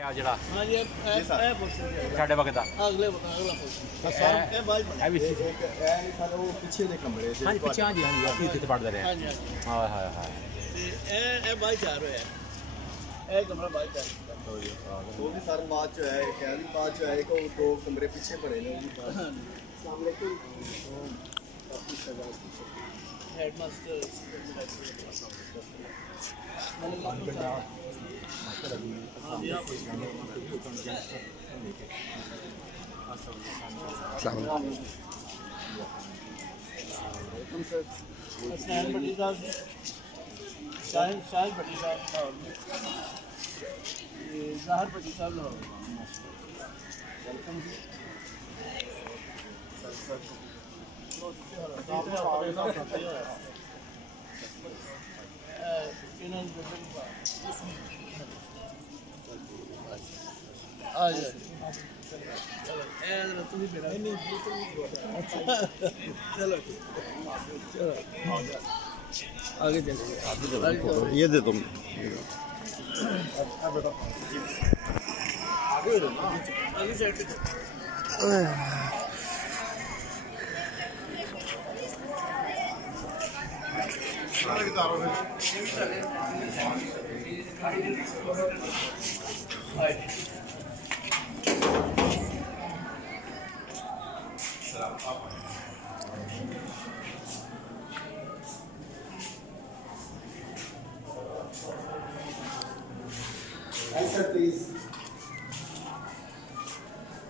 ਜਿਹੜਾ हाँ जी ਸਾਡੇ ਵਕਤ ਦਾ अगला ਇਹ ਵੀ ਸੀ पिछे दे कमरे ਹਾਂਜੀ ਪਿੱਛੇ ਹਾਂਜੀ ਹਾਂਜੀ ਇੱਥੇ ਪੜਦਾ ਰਿਹਾ हाँ जी ਹਾਏ ਹਾਏ ਹਾਏ ए बाई चार होया ए कमरा बाई चार वो भी सर बाद जो है क्या भी बाद जो है एक दो कमरे पीछे पड़े ने सामने को हेडमास्टर शाहिद भट्टी साहब शाहिद भट्टी साहब ज़ाहिर भट्टी साहब वेलकम जी आगे चलिए ये दे तुम आगे साइड पे Answer please.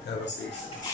Have a seat.